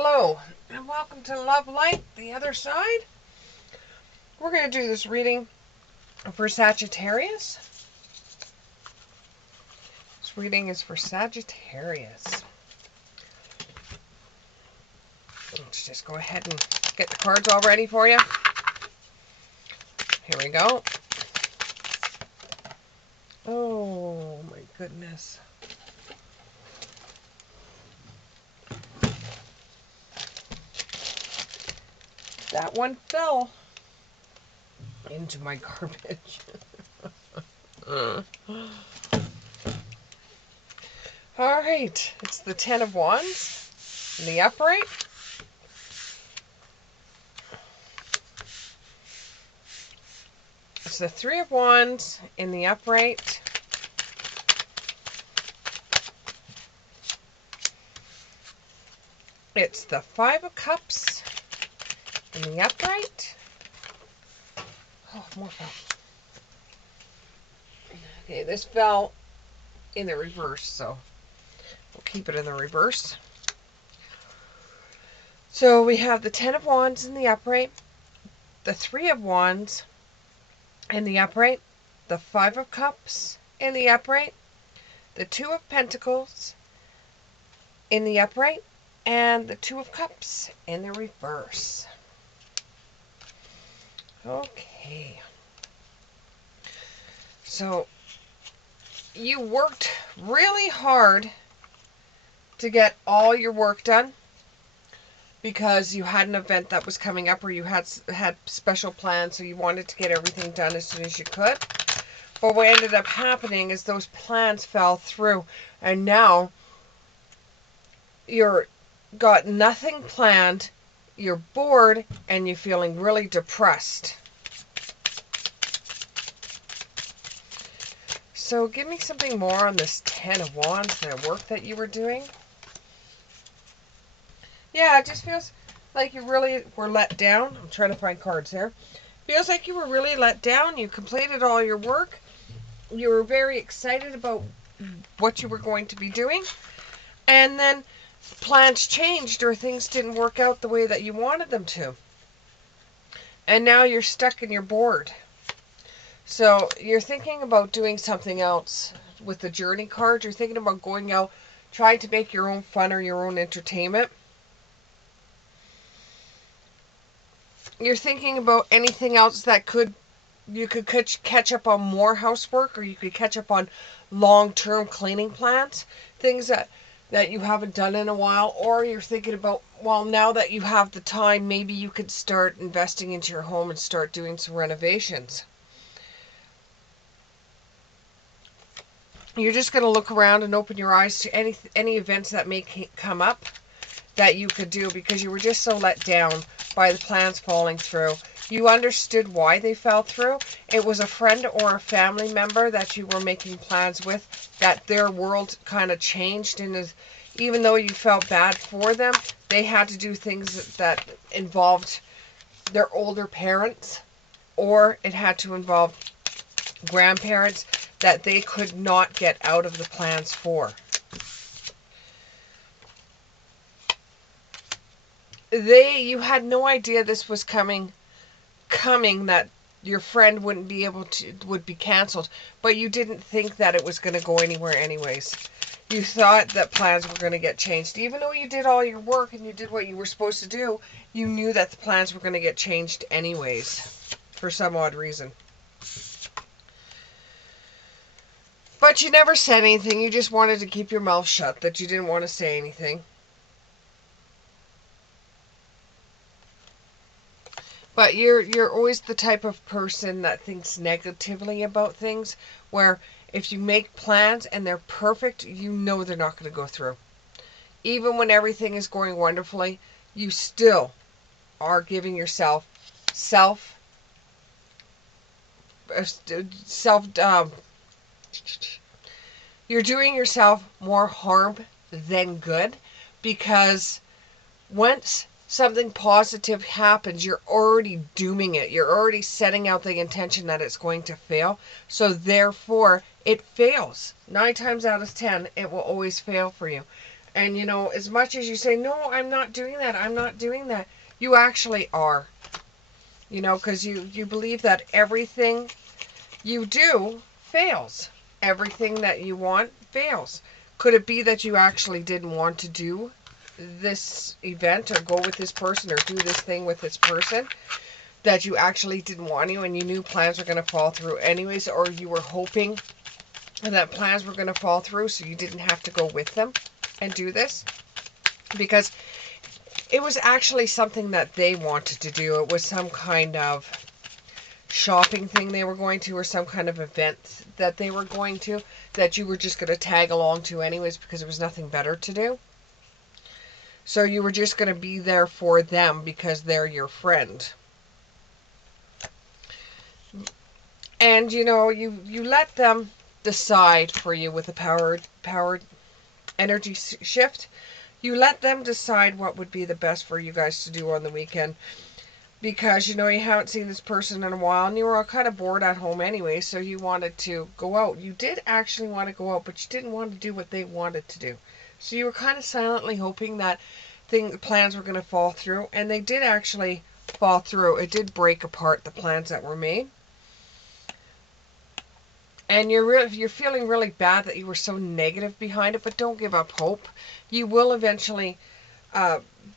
Hello, and welcome to Love Light, the other side. We're going to do this reading for Sagittarius. This reading is for Sagittarius. Let's just go ahead and get the cards all ready for you. Here we go. Oh, my goodness. That one fell into my garbage. All right, it's the Ten of Wands in the upright. It's the Three of Wands in the upright. It's the Five of Cups in the upright. Oh, more fell. Okay, this fell in the reverse, so we'll keep it in the reverse. So we have the Ten of Wands in the upright, the Three of Wands in the upright, the Five of Cups in the upright, the Two of Pentacles in the upright, and the Two of Cups in the reverse. Okay. So you worked really hard to get all your work done because you had an event that was coming up, or you had special plans, so you wanted to get everything done as soon as you could. But what ended up happening is those plans fell through, and now you're got nothing planned, you're bored, and you're feeling really depressed. So give me something more on this Ten of Wands, the work that you were doing. Yeah, it just feels like you really were let down. I'm trying to find cards here. Feels like you were really let down. You completed all your work. You were very excited about what you were going to be doing. And then plans changed, or things didn't work out the way that you wanted them to. And now you're stuck and you're bored. So you're thinking about doing something else with the Journey card. You're thinking about going out, trying to make your own fun or your own entertainment. You're thinking about anything else that you could catch up on more housework, or you could catch up on long-term cleaning plans, things that you haven't done in a while. Or you're thinking about, well, now that you have the time, maybe you could start investing into your home and start doing some renovations. You're just going to look around and open your eyes to any events that may come up that you could do, because you were just so let down by the plans falling through. You understood why they fell through. It was a friend or a family member that you were making plans with, that their world kind of changed, and even though you felt bad for them, they had to do things that involved their older parents, or it had to involve grandparents that they could not get out of the plans for. You had no idea this was coming, that your friend would be canceled, but you didn't think that it was going to go anywhere anyways. You thought that plans were going to get changed. Even though you did all your work and you did what you were supposed to do, you knew that the plans were going to get changed anyways, for some odd reason. But you never said anything. You just wanted to keep your mouth shut, that you didn't want to say anything. But you're always the type of person that thinks negatively about things, where if you make plans and they're perfect, you know they're not going to go through. Even when everything is going wonderfully, you still are giving yourself you're doing yourself more harm than good, because once something positive happens, you're already dooming it. You're already setting out the intention that it's going to fail. So therefore, it fails. 9 times out of 10, it will always fail for you. And, you know, as much as you say, no, I'm not doing that, I'm not doing that, you actually are. You know, because you believe that everything you do fails. Everything that you want fails. Could it be that you actually didn't want to do this event or go with this person or do this thing with this person? That you actually didn't want to and you knew plans were going to fall through anyways, or you were hoping that plans were going to fall through so you didn't have to go with them and do this? Because it was actually something that they wanted to do. It was some kind of shopping thing they were going to, or some kind of event that they were going to, that you were just going to tag along to anyways because there was nothing better to do. So you were just going to be there for them because they're your friend. And you know, you let them decide for you with the powered energy shift. You let them decide what would be the best for you guys to do on the weekend. Because, you know, you haven't seen this person in a while and you were all kind of bored at home anyway, so you wanted to go out. You did actually want to go out, but you didn't want to do what they wanted to do. So you were kind of silently hoping that plans were going to fall through, and they did actually fall through. It did break apart, the plans that were made. And you're feeling really bad that you were so negative behind it, but don't give up hope. You will eventually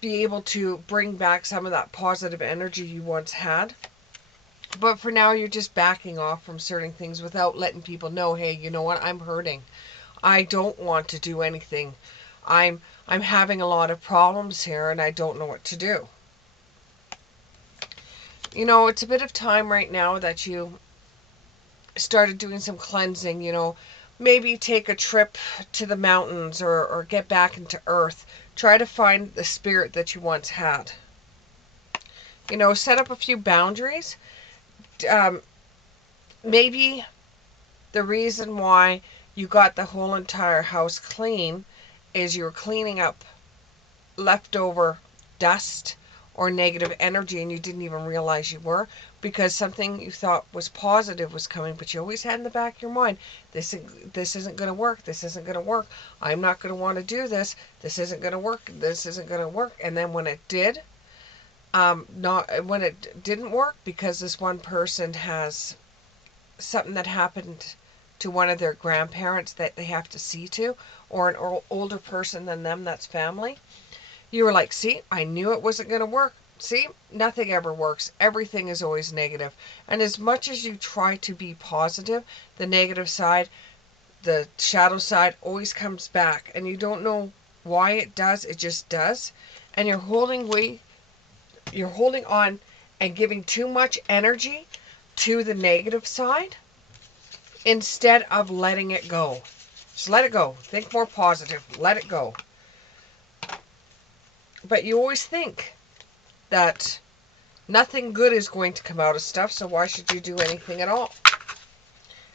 be able to bring back some of that positive energy you once had. But for now, you're just backing off from certain things without letting people know, hey, you know what, I'm hurting. I don't want to do anything. I'm having a lot of problems here and I don't know what to do. You know, it's a bit of time right now that you started doing some cleansing, you know. Maybe take a trip to the mountains, or get back into earth. Try to find the spirit that you once had. You know, set up a few boundaries. Maybe the reason why you got the whole entire house clean is you're cleaning up leftover dust or negative energy and you didn't even realize you were, because something you thought was positive was coming, but you always had in the back of your mind, this isn't going to work, this isn't going to work, I'm not going to want to do this, this isn't going to work, this isn't going to work. And then when it did, not when it didn't work, because this one person has something that happened to one of their grandparents that they have to see to, or an older person than them that's family, you were like, see, I knew it wasn't going to work. See, nothing ever works. Everything is always negative. And as much as you try to be positive, the negative side, the shadow side always comes back. And you don't know why it does. It just does. And you're holding on and giving too much energy to the negative side instead of letting it go. Just let it go. Think more positive. Let it go. But you always think that nothing good is going to come out of stuff, so why should you do anything at all?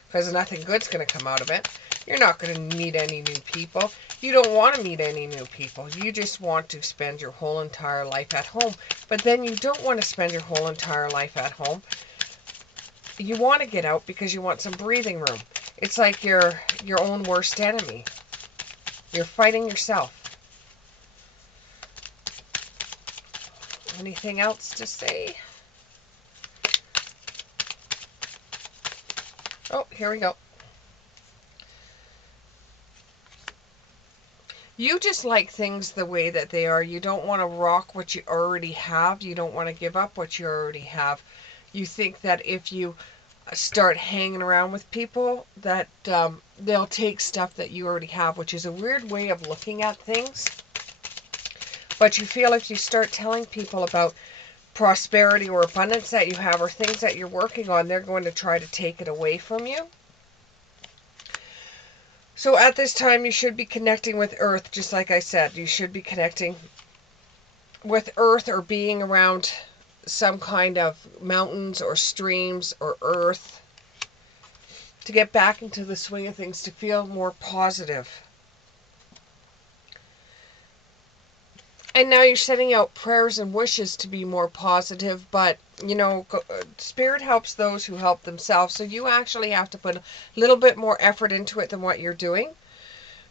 Because nothing good's going to come out of it. You're not going to meet any new people. You don't want to meet any new people. You just want to spend your whole entire life at home. But then you don't want to spend your whole entire life at home. You want to get out because you want some breathing room. It's like your own worst enemy. You're fighting yourself. Anything else to say? Oh, here we go. You just like things the way that they are. You don't want to rock what you already have. You don't want to give up what you already have. You think that if you start hanging around with people, that they'll take stuff that you already have, which is a weird way of looking at things. But you feel if you start telling people about prosperity or abundance that you have, or things that you're working on, they're going to try to take it away from you. So at this time, you should be connecting with Earth, just like I said. You should be connecting with Earth or being around some kind of mountains or streams or earth to get back into the swing of things, to feel more positive. And now you're setting out prayers and wishes to be more positive, but, you know, Spirit helps those who help themselves. So you actually have to put a little bit more effort into it than what you're doing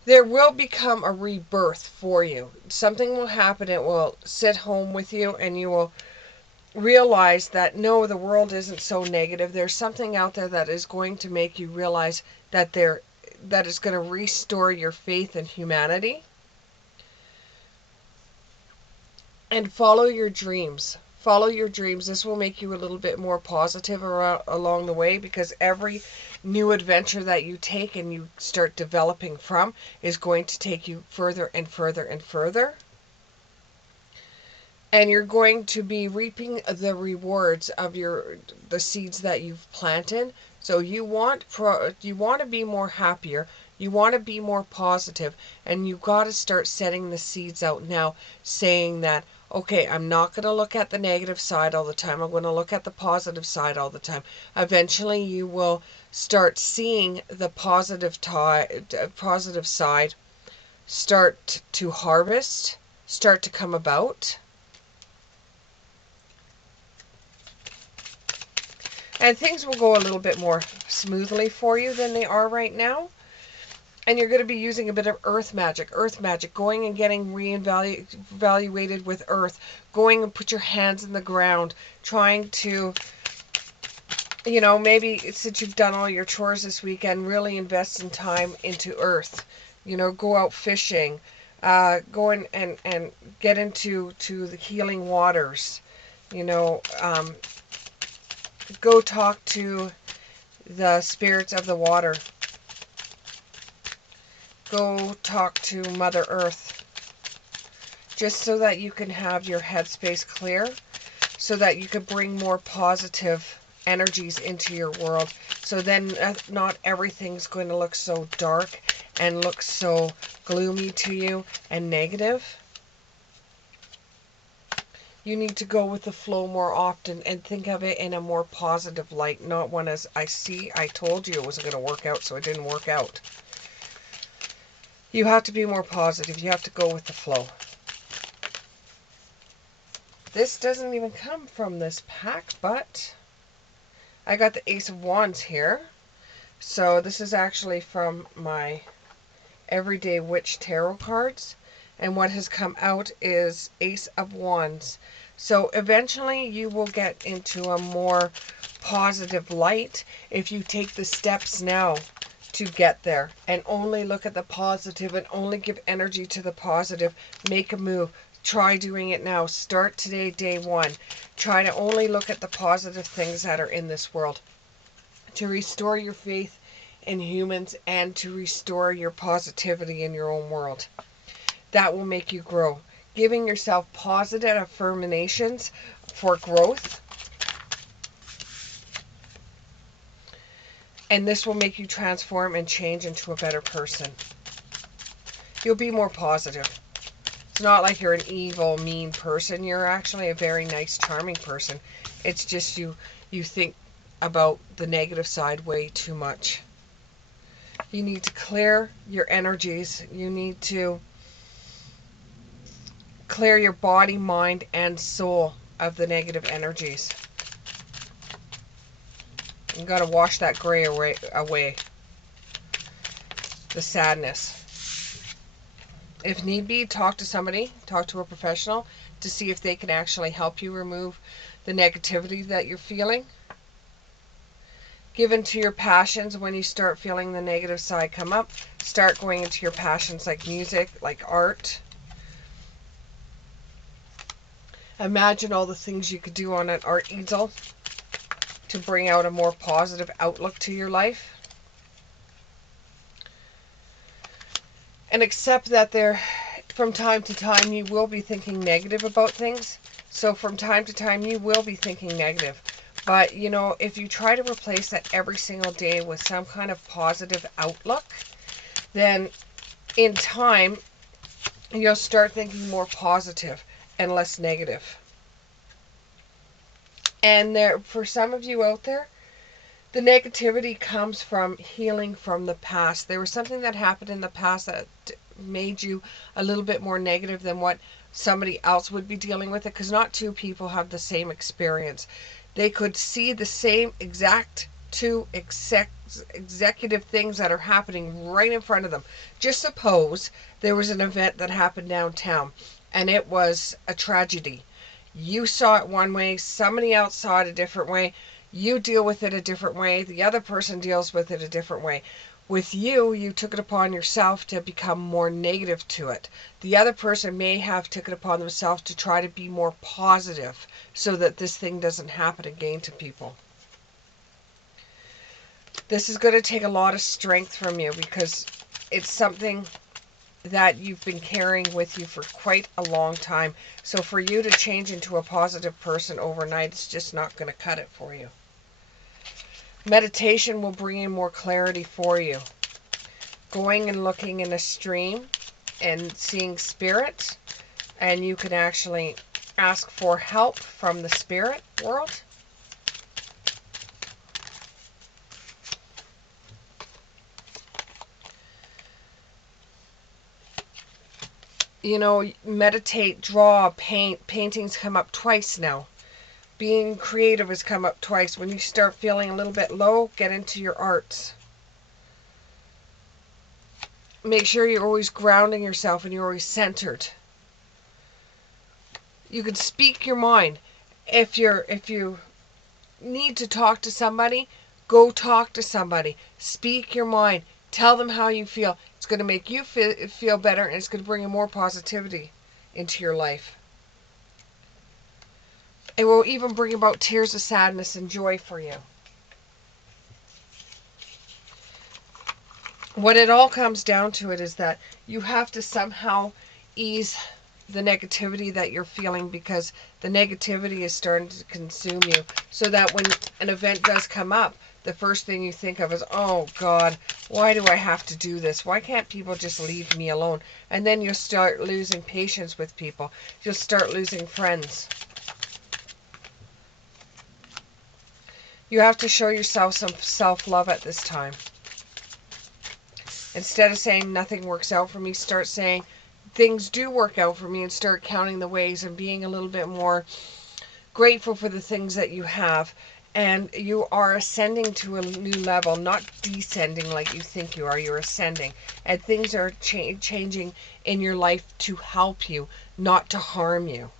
there will become a rebirth for you. Something will happen. It will sit home with you, and you will realize that no, the world isn't so negative. There's something out there that is going to make you realize that that is going to restore your faith in humanity. And follow your dreams. Follow your dreams. This will make you a little bit more positive along the way, because every new adventure that you take and you start developing from is going to take you further and further and further. And you're going to be reaping the rewards of the seeds that you've planted. So you want to be more happier. You want to be more positive, and you've got to start setting the seeds out now, saying that, okay, I'm not going to look at the negative side all the time. I'm going to look at the positive side all the time. Eventually, you will start seeing the positive side start to harvest, start to come about. And things will go a little bit more smoothly for you than they are right now. And you're going to be using a bit of earth magic, going and getting reevaluated with earth, going and put your hands in the ground, trying to, maybe since you've done all your chores this weekend, really invest some time into earth. Go out fishing, go in and get into the healing waters, go talk to the spirits of the water. Go talk to Mother Earth. Just so that you can have your headspace clear. So that you can bring more positive energies into your world. So then not everything's going to look so dark and look so gloomy to you and negative. You need to go with the flow more often and think of it in a more positive light, not one as, I told you it wasn't going to work out, so it didn't work out. You have to be more positive. You have to go with the flow. This doesn't even come from this pack, but I got the Ace of Wands here. So this is actually from my Everyday Witch Tarot cards. And what has come out is Ace of Wands. So eventually you will get into a more positive light if you take the steps now to get there, and only look at the positive and only give energy to the positive. Make a move. Try doing it now. Start today, day one. Try to only look at the positive things that are in this world, to restore your faith in humans and to restore your positivity in your own world. That will make you grow. Giving yourself positive affirmations for growth. And this will make you transform and change into a better person. You'll be more positive. It's not like you're an evil, mean person. You're actually a very nice, charming person. It's just you think about the negative side way too much. You need to clear your energies. You need to clear your body, mind, and soul of the negative energies. You got to wash that gray away. The sadness. If need be, talk to somebody, talk to a professional to see if they can actually help you remove the negativity that you're feeling. Give into your passions. When you start feeling the negative side come up, start going into your passions like music, like art. Imagine all the things you could do on an art easel to bring out a more positive outlook to your life. And accept that from time to time, you will be thinking negative about things. So from time to time, you will be thinking negative. But, if you try to replace that every single day with some kind of positive outlook, then in time, you'll start thinking more positive and less negative. And for some of you out there, the negativity comes from healing from the past. There was something that happened in the past that made you a little bit more negative than what somebody else would be dealing with it, because not two people have the same experience. They could see the same exact two executive things that are happening right in front of them. Just suppose there was an event that happened downtown and it was a tragedy. You saw it one way, somebody else saw it a different way. You deal with it a different way. The other person deals with it a different way. With you, you took it upon yourself to become more negative to it. The other person may have took it upon themselves to try to be more positive so that this thing doesn't happen again to people. This is going to take a lot of strength from you because it's something that you've been carrying with you for quite a long time. So for you to change into a positive person overnight, it's just not going to cut it for you. Meditation will bring in more clarity for you. Going and looking in a stream and seeing spirits, and you can actually ask for help from the spirit world. You know, meditate, draw, paint. Paintings come up twice now. Being creative has come up twice. When you start feeling a little bit low, get into your arts. Make sure you're always grounding yourself and you're always centered. You can speak your mind. If you need to talk to somebody, go talk to somebody. Speak your mind. Tell them how you feel. It's going to make you feel better, and it's going to bring in more positivity into your life. It will even bring about tears of sadness and joy for you. What it all comes down to it is that you have to somehow ease the negativity that you're feeling, because the negativity is starting to consume you, so that when an event does come up, the first thing you think of is, oh God, why do I have to do this? Why can't people just leave me alone? And then you'll start losing patience with people. You'll start losing friends. You have to show yourself some self-love at this time. Instead of saying nothing works out for me, start saying things do work out for me, and start counting the ways and being a little bit more grateful for the things that you have. And you are ascending to a new level, not descending like you think you are. You're ascending. And things are changing in your life to help you, not to harm you.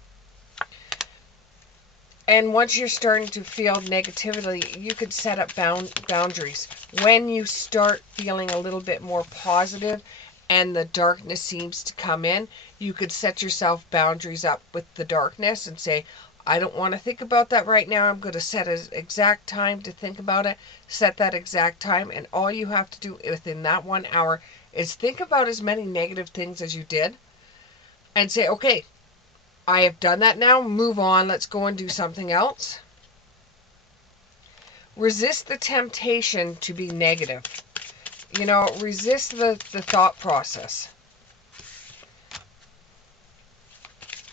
And once you're starting to feel negativity, you could set up boundaries. When you start feeling a little bit more positive and the darkness seems to come in, you could set yourself boundaries up with the darkness and say, I don't want to think about that right now. I'm going to set an exact time to think about it. Set that exact time, and all you have to do within that 1 hour is think about as many negative things as you did and say, okay, I have done that now. Move on. Let's go and do something else. Resist the temptation to be negative. You know, resist the thought process.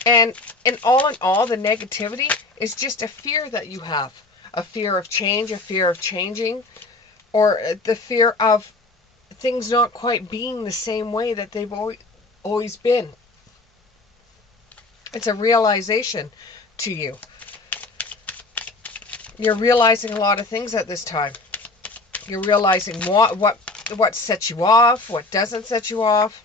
And in all, the negativity is just a fear that you have. A fear of change, a fear of changing, or the fear of things not quite being the same way that they've always been. It's a realization to you. You're realizing a lot of things at this time. You're realizing what sets you off, what doesn't set you off.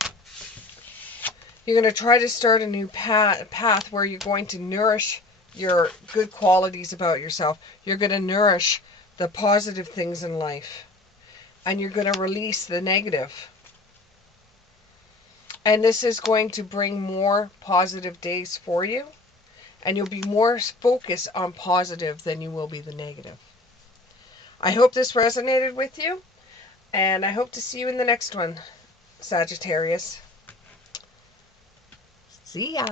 You're going to try to start a new path where you're going to nourish your good qualities about yourself. You're going to nourish the positive things in life. And you're going to release the negative. And this is going to bring more positive days for you. And you'll be more focused on positive than you will be the negative. I hope this resonated with you. And I hope to see you in the next one, Sagittarius. See ya.